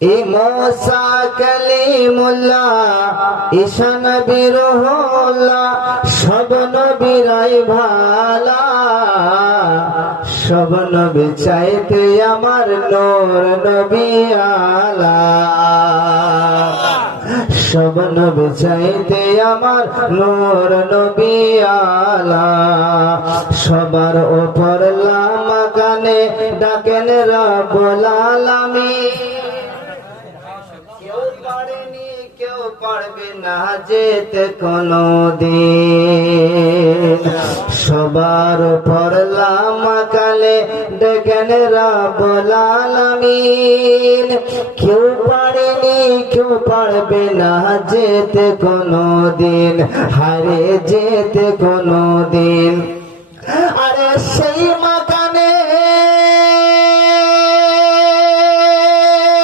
মুসা কালিমুল্লাহ ঈসা নবী রুহুল্লাহ সব নবীরাই ভালা সব নবী চাইতে আমার নূর নবী আলা সব নবী চাইতে আমার নূর নবী আলা সবার উপর লামাকানে ডাকেন রব্বুল আলামিন কেউ পারবে না যেতে কোনদিন সবার উপর লামাকালে ডেকেন রব্বুল আলামিন কেউ পারেনি কেউ পারবে না যেতে কোনদিন হারে যেতে কোনদিন আরে সেই